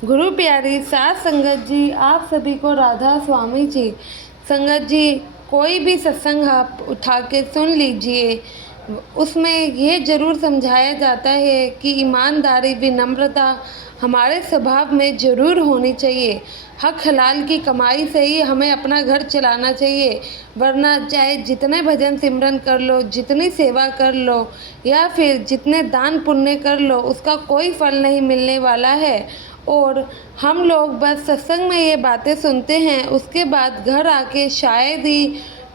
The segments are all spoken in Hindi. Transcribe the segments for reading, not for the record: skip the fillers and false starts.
गुरु प्यारी सात संगत जी, आप सभी को राधा स्वामी जी। संगत जी, कोई भी सत्संग आप उठा के सुन लीजिए, उसमें ये ज़रूर समझाया जाता है कि ईमानदारी, विनम्रता हमारे स्वभाव में ज़रूर होनी चाहिए। हक हलाल की कमाई से ही हमें अपना घर चलाना चाहिए, वरना चाहे जितने भजन सिमरन कर लो, जितनी सेवा कर लो या फिर जितने दान पुण्य कर लो, उसका कोई फल नहीं मिलने वाला है। और हम लोग बस सत्संग में ये बातें सुनते हैं, उसके बाद घर आके शायद ही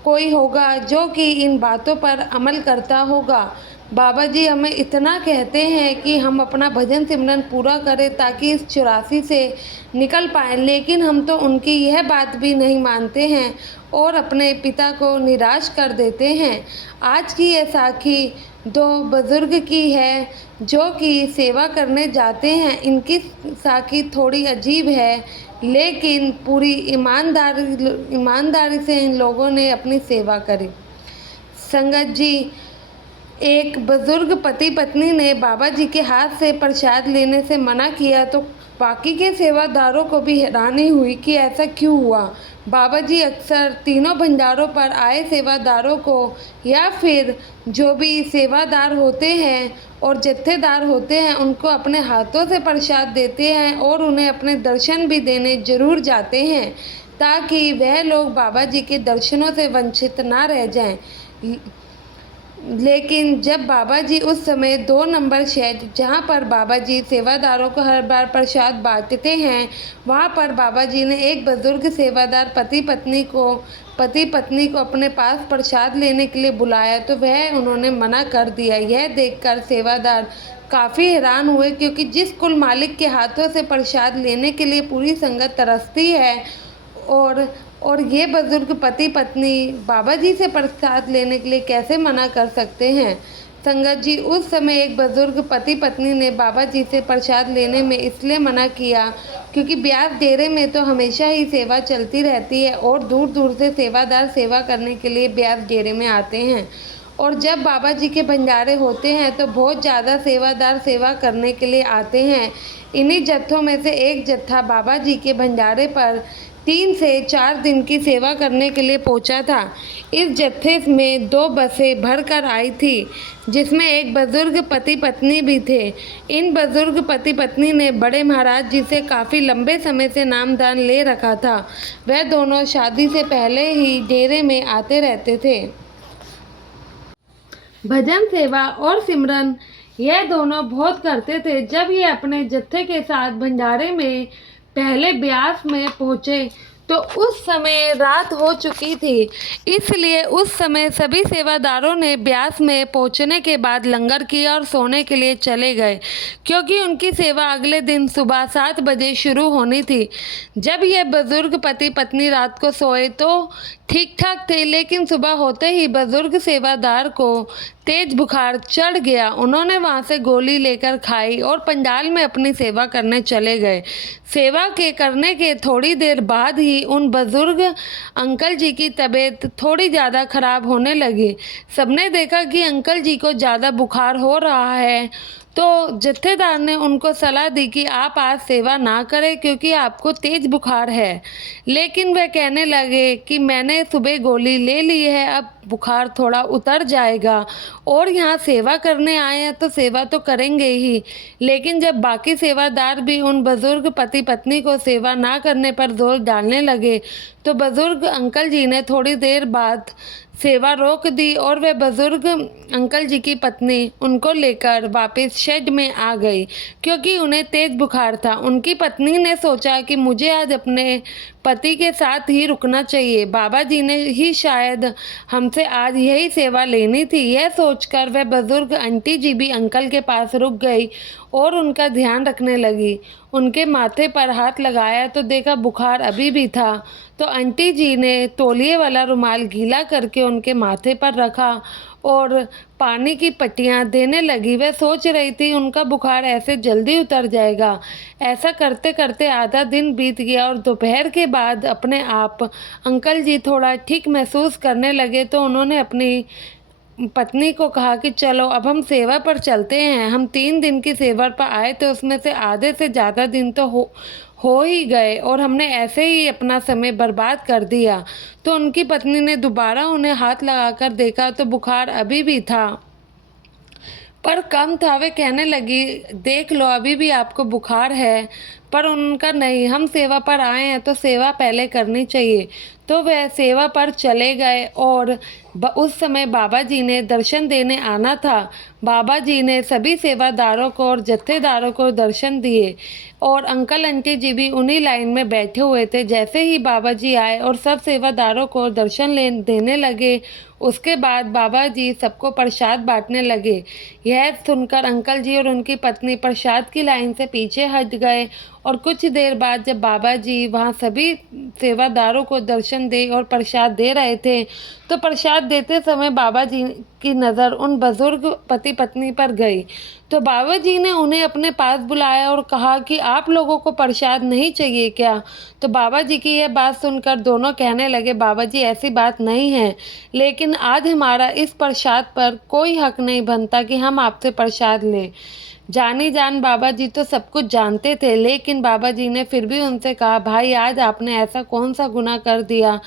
कोई होगा जो कि इन बातों पर अमल करता होगा। बाबा जी हमें इतना कहते हैं कि हम अपना भजन सिमरन पूरा करें ताकि इस 84 से निकल पाएँ, लेकिन हम तो उनकी यह बात भी नहीं मानते हैं और अपने पिता को निराश कर देते हैं। आज की ये साखी दो बुजुर्ग की है जो कि सेवा करने जाते हैं। इनकी साखी थोड़ी अजीब है, लेकिन पूरी ईमानदारी से इन लोगों ने अपनी सेवा करी। संगत जी, एक बुजुर्ग पति पत्नी ने बाबा जी के हाथ से प्रसाद लेने से मना किया तो बाकी के सेवादारों को भी हैरानी हुई कि ऐसा क्यों हुआ। बाबा जी अक्सर तीनों भंडारों पर आए सेवादारों को या फिर जो भी सेवादार होते हैं और जत्थेदार होते हैं उनको अपने हाथों से प्रसाद देते हैं और उन्हें अपने दर्शन भी देने जरूर जाते हैं ताकि वह लोग बाबा जी के दर्शनों से वंचित ना रह जाएं। लेकिन जब बाबा जी उस समय 2 नंबर शेड जहाँ पर बाबा जी सेवादारों को हर बार प्रसाद बांटते हैं, वहाँ पर बाबा जी ने एक बुजुर्ग सेवादार पति पत्नी को अपने पास प्रसाद लेने के लिए बुलाया तो वह उन्होंने मना कर दिया। यह देखकर सेवादार काफ़ी हैरान हुए, क्योंकि जिस कुल मालिक के हाथों से प्रसाद लेने के लिए पूरी संगत तरसती है और ये बुजुर्ग पति पत्नी बाबा जी से प्रसाद लेने के लिए कैसे मना कर सकते हैं। संगत जी, उस समय एक बुजुर्ग पति पत्नी ने बाबा जी से प्रसाद लेने में इसलिए मना किया क्योंकि ब्यास डेरे में तो हमेशा ही सेवा चलती रहती है और दूर दूर से सेवादार सेवा करने के लिए ब्यास डेरे में आते हैं और जब बाबा जी के भंडारे होते हैं तो बहुत ज़्यादा सेवादार सेवा करने के लिए आते हैं। इन्हीं जत्थों में से एक जत्था बाबा जी के भंडारे पर 3 से 4 दिन की सेवा करने के लिए पहुंचा था। इस जत्थे में 2 बसें भरकर आई थी जिसमें एक बुजुर्ग पति पत्नी भी थे। इन बुजुर्ग पति पत्नी ने बड़े महाराज जी से काफ़ी लंबे समय से नामदान ले रखा था। वह दोनों शादी से पहले ही डेरे में आते रहते थे। भजन सेवा और सिमरन यह दोनों बहुत करते थे। जब ये अपने जत्थे के साथ भंडारे में पहले ब्यास में पहुँचे तो उस समय रात हो चुकी थी, इसलिए उस समय सभी सेवादारों ने ब्यास में पहुंचने के बाद लंगर किया और सोने के लिए चले गए, क्योंकि उनकी सेवा अगले दिन सुबह 7 बजे शुरू होनी थी। जब यह बुजुर्ग पति पत्नी रात को सोए तो ठीक ठाक थे, लेकिन सुबह होते ही बुजुर्ग सेवादार को तेज बुखार चढ़ गया। उन्होंने वहां से गोली लेकर खाई और पंडाल में अपनी सेवा करने चले गए। सेवा के करने के थोड़ी देर बाद ही उन बुजुर्ग अंकल जी की तबीयत थोड़ी ज़्यादा खराब होने लगी। सबने देखा कि अंकल जी को ज़्यादा बुखार हो रहा है, तो जत्थेदार ने उनको सलाह दी कि आप आज सेवा ना करें क्योंकि आपको तेज बुखार है। लेकिन वह कहने लगे कि मैंने सुबह गोली ले ली है, अब बुखार थोड़ा उतर जाएगा और यहाँ सेवा करने आए हैं तो सेवा तो करेंगे ही। लेकिन जब बाकी सेवादार भी उन बुजुर्ग पति पत्नी को सेवा ना करने पर जोर डालने लगे तो बुजुर्ग अंकल जी ने थोड़ी देर बाद सेवा रोक दी और वे बुजुर्ग अंकल जी की पत्नी उनको लेकर वापस शेड में आ गई क्योंकि उन्हें तेज बुखार था। उनकी पत्नी ने सोचा कि मुझे आज अपने पति के साथ ही रुकना चाहिए, बाबा जी ने ही शायद हमसे आज यही सेवा लेनी थी। यह सोचकर वह बुजुर्ग आंटी जी भी अंकल के पास रुक गई और उनका ध्यान रखने लगी। उनके माथे पर हाथ लगाया तो देखा बुखार अभी भी था, तो आंटी जी ने तौलिए वाला रुमाल गीला करके उनके माथे पर रखा और पानी की पट्टियाँ देने लगी। वह सोच रही थी उनका बुखार ऐसे जल्दी उतर जाएगा। ऐसा करते करते आधा दिन बीत गया और दोपहर के बाद अपने आप अंकल जी थोड़ा ठीक महसूस करने लगे तो उन्होंने अपनी पत्नी को कहा कि चलो अब हम सेवा पर चलते हैं। हम 3 दिन की सेवा पर आए थे, उसमें से आधे से ज़्यादा दिन तो हो ही गए और हमने ऐसे ही अपना समय बर्बाद कर दिया। तो उनकी पत्नी ने दोबारा उन्हें हाथ लगाकर देखा तो बुखार अभी भी था, पर कम था। वे कहने लगी, देख लो अभी भी आपको बुखार है। पर उनका नहीं, हम सेवा पर आए हैं तो सेवा पहले करनी चाहिए। तो वह सेवा पर चले गए और उस समय बाबा जी ने दर्शन देने आना था। बाबा जी ने सभी सेवादारों को और जत्थेदारों को दर्शन दिए और अंकल आंटी जी भी उन्हीं लाइन में बैठे हुए थे। जैसे ही बाबा जी आए और सब सेवादारों को दर्शन देने लगे, उसके बाद बाबा जी सबको प्रसाद बांटने लगे। यह सुनकर अंकल जी और उनकी पत्नी प्रसाद की लाइन से पीछे हट गए और कुछ देर बाद जब बाबा जी वहाँ सभी सेवादारों को दर्शन दे और प्रसाद दे रहे थे, तो प्रसाद देते समय बाबा जी की नज़र उन बुजुर्ग पति पत्नी पर गई। तो बाबा जी ने उन्हें अपने पास बुलाया और कहा कि आप लोगों को प्रसाद नहीं चाहिए क्या? तो बाबा जी की यह बात सुनकर दोनों कहने लगे, बाबा जी ऐसी बात नहीं है, लेकिन आज हमारा इस प्रसाद पर कोई हक नहीं बनता कि हम आपसे प्रसाद लें। जानी जान बाबा जी तो सब कुछ जानते थे, लेकिन बाबा जी ने फिर भी उनसे कहा, भाई आज आपने ऐसा कौन सा गुनाह कर दिया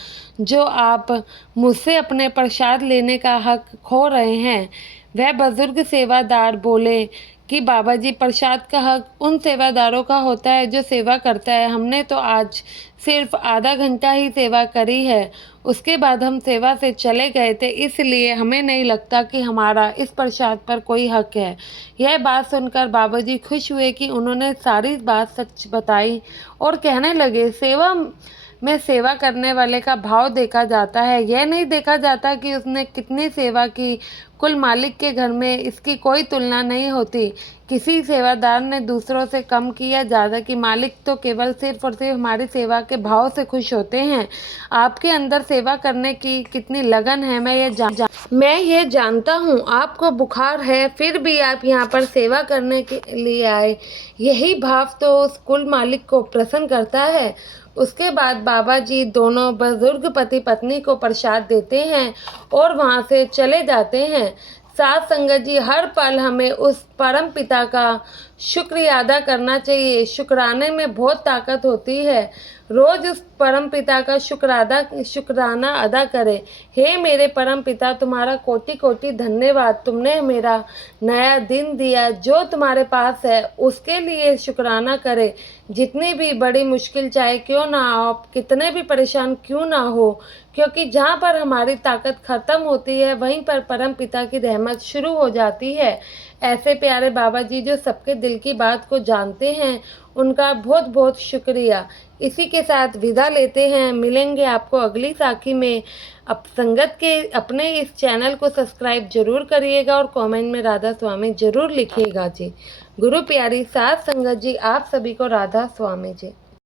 जो आप मुझसे अपने प्रसाद लेने का हक खो रहे हैं? वह बुजुर्ग सेवादार बोले कि बाबा जी प्रसाद का हक उन सेवादारों का होता है जो सेवा करता है। हमने तो आज सिर्फ आधा घंटा ही सेवा करी है, उसके बाद हम सेवा से चले गए थे, इसलिए हमें नहीं लगता कि हमारा इस प्रसाद पर कोई हक है। यह बात सुनकर बाबा जी खुश हुए कि उन्होंने सारी बात सच बताई और कहने लगे, सेवा में सेवा करने वाले का भाव देखा जाता है, यह नहीं देखा जाता कि उसने कितनी सेवा की। कुल मालिक के घर में इसकी कोई तुलना नहीं होती। किसी सेवादार ने दूसरों से कम की या ज़्यादा की, मालिक तो केवल सिर्फ और सिर्फ हमारी सेवा के भाव से खुश होते हैं। आपके अंदर सेवा करने की कितनी लगन है मैं ये जानता हूँ। आपको बुखार है फिर भी आप यहाँ पर सेवा करने के लिए आए, यही भाव तो उस कुल मालिक को प्रसन्न करता है। उसके बाद बाबा जी दोनों बुजुर्ग पति पत्नी को प्रसाद देते हैं और वहाँ से चले जाते हैं। साथ संगत जी, हर पल हमें उस परम पिता का शुक्रिया अदा करना चाहिए। शुक्राने में बहुत ताकत होती है। रोज उस परम पिता का शुक्राना अदा करें। हे मेरे परम पिता, तुम्हारा कोटि कोटि धन्यवाद। तुमने मेरा नया दिन दिया। जो तुम्हारे पास है उसके लिए शुक्राना करें। जितनी भी बड़ी मुश्किल चाहे क्यों ना हो, कितने भी परेशान क्यों ना हो, क्योंकि जहाँ पर हमारी ताकत ख़त्म होती है वहीं पर परम पिता की रहमत शुरू हो जाती है। ऐसे प्यारे बाबा जी जो सबके दिल की बात को जानते हैं, उनका बहुत बहुत शुक्रिया। इसी के साथ विदा लेते हैं। मिलेंगे आपको अगली साखी में। अब संगत के अपने इस चैनल को सब्सक्राइब जरूर करिएगा और कमेंट में राधा स्वामी जरूर लिखिएगा जी। गुरु प्यारी साथ संगत जी, आप सभी को राधा स्वामी जी।